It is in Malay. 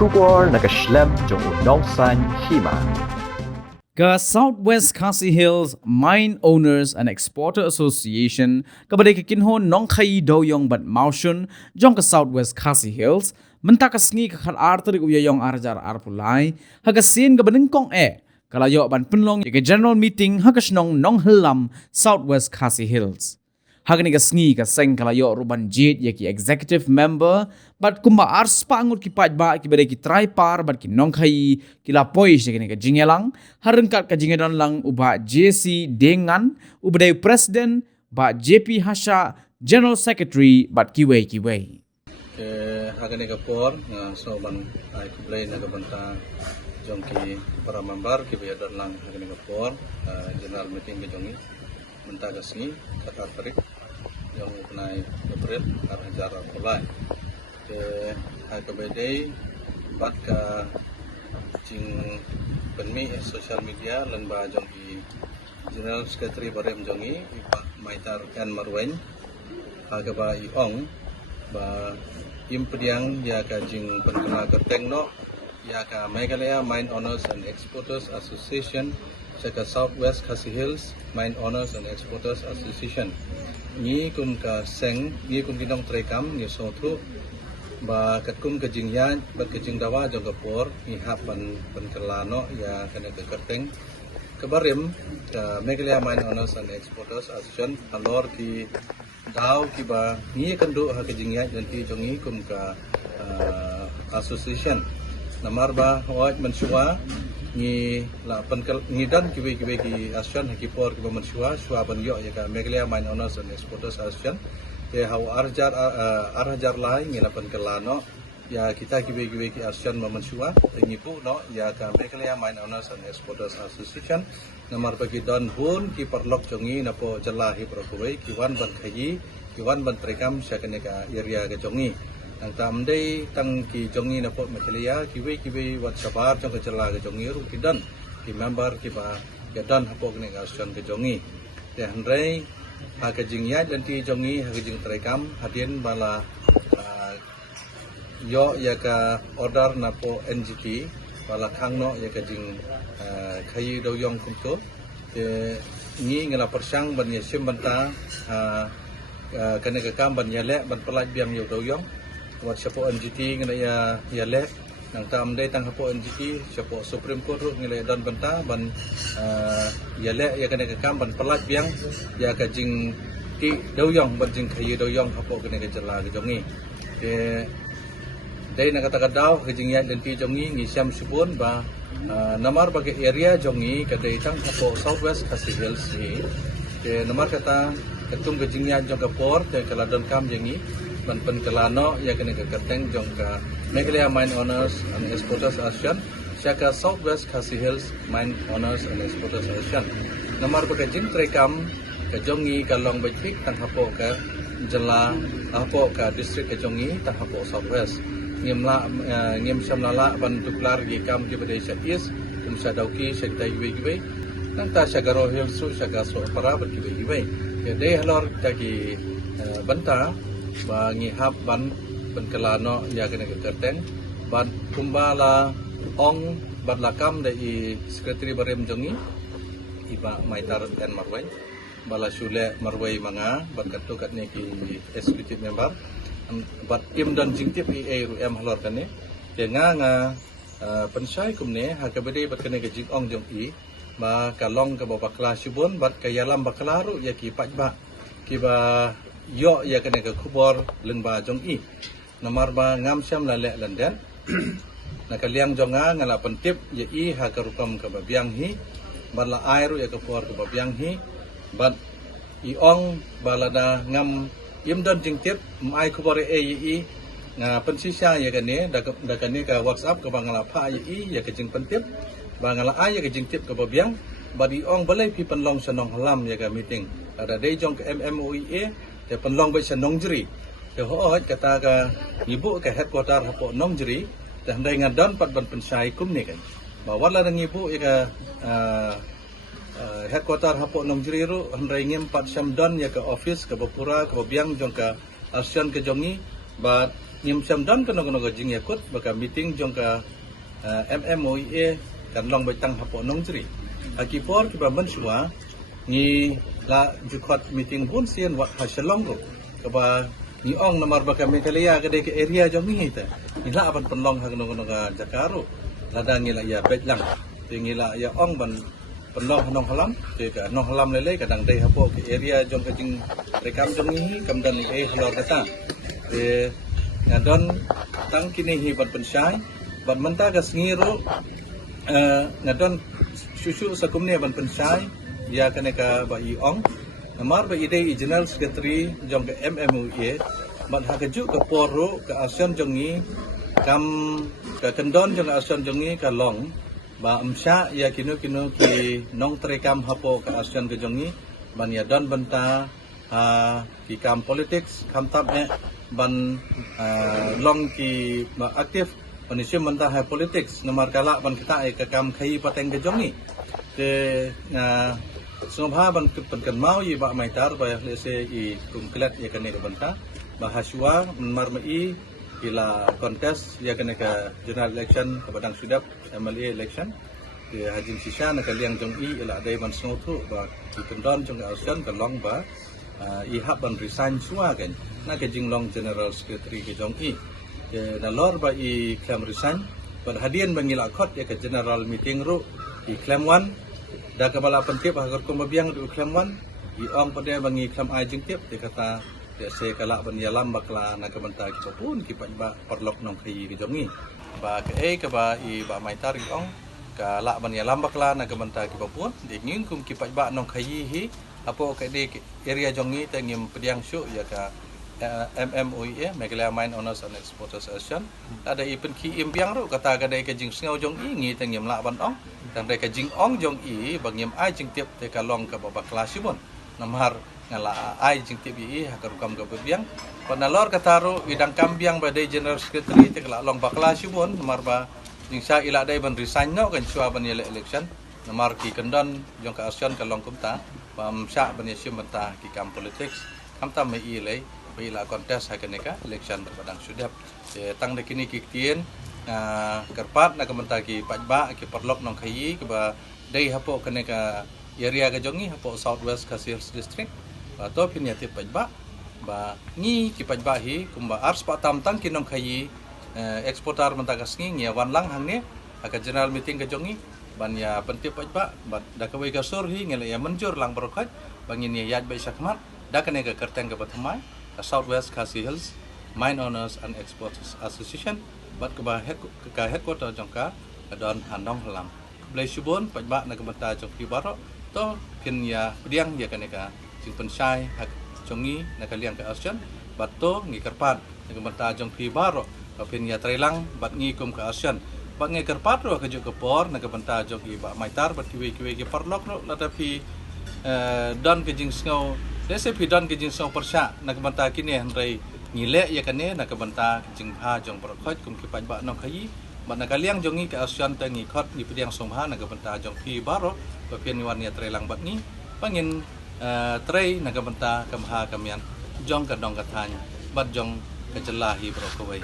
Shubor nakaslem jong unongsan hima. Ka Southwest Khasi Hills Mine Owners and Exporter Association kabade ka kinhon nongkhai doyong bat maushun jong ka Southwest Khasi Hills menta ka sngi ka khat artri uyayong arjar arpulai haga sin ka banengkong kalayo ban punlong ka general meeting hagasnong nonghelam Southwest Khasi Hills hagani ka sngi ka seng kalayo ruban jit yaki executive member but kumba ars pangut ki pajba ki bade ki try par bat ki nongkhai ki lapoi segini ka jingelang harengkat ka jingedan lang uba JC dengan ubade president ba JP Hasha general secretary bat kiwei ke hagani ka por so ban ai kublai na banta jongki para member ki biadan lang hagani ka por general meeting ke jongi banta ka sngi kata tarik yang mengenai April arhajar mulai ke hai ke bedai bat ka jing penmi social media lan ba jongki general secretary barem jongi Pak Maitar kan Marwen ha ke ba iong ba impediang ya ka jing penkena kerteng no ya ka Meghalaya Mine Owners and Exporters Association saka Southwest Khasi Hills Mine Owners and Exporters Association ni kun ka seng ni kun kinong trekam ni so thu ba katkum ka jingya bat ka jingdawa jong ka por ni hapan penkelano ya kana ka kerteng kabarim ka Meghalaya Mine Owners and Exporters Association alor ki daw ki ba ni kandu ha ka jingya janti jongi kum ka association namar ba hoat mansua ni la penkel ni dan kiwe ki association ki por ki mansua sua ban yo ya ka Meghalaya Mine Owners and Exporters Association ke haw arjar lai ni la penkelano ya kita kiwe ki association mansua ni pu no ya ka Meghalaya Mine Owners and Exporters Association namar bagi don pun ki perlok jongi na po jalahi prokoi ki wan ban khayi ki wan ban trekam sakane ka area ka jongi ang tamday tang ki jongi na po Meghalaya kiwe wat sabar jong ka jala ka jongi ru ki dan ki member ki ba ka dan hapo kene ka association ka jongi te handrai ha ka jingya dan ti jongi ha ka jing trekam hadien bala yo ya ka order na po NGT bala khangno ya ka jing khayi do yong kumto te ni ngala persang ban ya sim banta kana ka kam ban ya le ban pelaj biang yo do yong wat sapo NGT ngala ya le nang tam dai tang hapo NGT sapo Supreme Court ru ngala dan banta ban ya le ya kana ka kam ban pelaj biang ya ka jing ki do yong ban jing khayi do yong hapo kana ka jala ka jongi te dai na kata daw ka jing ya dan ti jongi ngi siam subun ba namar bagi area jongi kadai tang hapo Southwest Khasi Hills ni ke namar kata ketum kejingnya jong ka por te kala don kam jengi ban pen kelano ya kene ka kerteng jong ka Meghalaya Mine Owners and Exporters Association saka Southwest Khasi Hills Mine Owners and Exporters Association namar bagi jing trekam ka jongi ka long bajik tang hapo ka jela hapo ka district ka jongi tang hapo Southwest ngim samlala ban tuklar gi kam ki bade is kum sadauki sedai giwe nang ta sagaro hills saga so para bat giwe ke de halor ta ki banta ba ngi hab ban penkelano ya kene ke kerteng ban kumbala ong ban lakam de i secretary barem jongi iba Maitar dan Marwai bala sule Marwai manga ban katukat ne ki executive member bat im dan jingtip i ru em halor kane ke nga pensai kumne ha ka bade bat kane ke jing ong jong i ma kalong ka bakla shibun bat ka yalam bakla ru ya ki pajba ki ba yo ya kane ka khubor lengba jong i namar ba ngam syam la le landen na kaliang jonga ngala pentip ya i ha ka rupam ka babiang hi bat la ai ru ya ka por ka babiang hi bat i ong balada ngam im dan jingtip mai khubor i nga pensisya ya kane da kane ka WhatsApp ka bangala pha i ya ka jing pentip bangala ai ya ka jingtip ka babiang badi ong balai pi penlong sanong halam ya ka meeting ada dei jong ka MMOEA te penlong bai sanong jeri te ho kata ka ibu ka headquarter hapo nong jeri te handai ngadon pat ban pensai kum ni kan bawala nang ibu ya ka headquarter hapo nong jeri ru handai ngem pat samdon ya ka office ka bapura ka biang jong ka asian ke jongi ba nyim sam don kan no jing yakut baka meeting jong ka MMOE kan long bai tang hapo nong jri akipor ki ba mansua ni la jukot meeting bun sian wat hasalong ko kaba ni ong namar baka Meghalaya ka ke area jong ni ta ni la ban penlong hang no ga Jakarta lada ngila ya bet lang ngila ya ong ban penlong nong halam ke ka nong halam lele kadang dai hapo ke area jong ka jing rekam jong ni kam dan halor kata ngadon tang kini hi ban pensai ban menta ka sngiro ngadon susu sakumne ban pensai ya kane ka ba i ong namar ba ide general secretary jong ka MMOE ban hakaju ka poro ka asion jong ni kam ka kendon jong asion jong ni ka long ba umsha ya kinu ki nong terekam hapo ka asion ke jong ni ban ya don benta ki kam politics kam tap ban long ki ma aktif manusia benta ha politics nomor kala ban kita ka kam khai pateng ke jong ni te sungha ban kan mau yi ba mai tar ba lese i kumklet ya kane ka benta ba haswa marmai ila contest ya kena ka general election ke Padang Sudap MLA election di hajim sisa nak liang jong i ila dai man sngotu ba ki kendon jong ausan ka long ba i hab ban resign sua kan na ka jing long general secretary ke jong i na lor ba i claim resign pada hadian bangila khot ya ka general meeting ru i claim one da ka bala pentip agar ko mabiang du claim one i ong pada bangi claim ai jing tip dia kata se kala ban yalam bakla na kabanta ki pun ki ba perlok nong khi ki jongi ba ke ba i ba mai tar ong ka la ban yalam bakla na kabanta ki pun de ngin kum ki ba nong khi hi apo ke de area jongi ta ngim pediang syu ya ka MMOE Meghalaya Mine Owners and Exporters Association ada i pen ki imbiang ru kata ka de ke jing sngo jong i ngi ta ngim la ban ong dan de ka jing ong jong i ba ngim ai jing tiap te ka long ka ba bakla sibon namhar ngala ai jing tibi hakar kam ga biang panalor kataru idang kambiang badai general secretary te kala long bakla sibon marba jing sa ila dai ban resign no kan chua ban yele election namar ki kendon jong ka asion ka long kumta pam sa ban yesim banta ki kam politics kam ta me ile ila contest hakaneka election Padang Sudap tang de kini ki tien kerpat na kamanta ki pajba ki perlok nong khai ke ba dai hapo kaneka area ga jongi hapo Southwest Khasi District atau piniati pajba ba ngi ki pajba hi kumba ars patam tang kinong khai eksportar mentakas ngi wan lang hangne aka general meeting ka jongi ban ya pentip pajba ba da ka wei ka sur hi ngele ya menjur lang berkat bangin ya yad bai sakmat da kane ka kerteng ka batamai Southwest Khasi Hills Mine Owners and Exporters Association bat ka ba headquarter jongka don handong halam blai subon pajba na ka banta jong ki baro to kin ya pediang ya kane ka jing pensai hak jongi nak liang ke asion bato ngi kerpat ngi banta jong pi baro kapin ya trelang bat ngi kum ke asion bat ngi kerpat ro ke jo ke por nak banta jong i ba maitar bat kiwe ki parlok ro la tapi don ke jing sngo dese pi don ke jing sngo persha nak banta kini handrai ngile ya kane nak banta jing ha jong prokhot kum ki pa ba no khai bat nak liang jongi ke asion ta ngi khot ngi pediang somha nak banta jong pi baro kapin wan ya trelang bat ngi pangin tray naga benta kamha kamian jong ka dong ka thany bat jong ka jelahi bro ko wai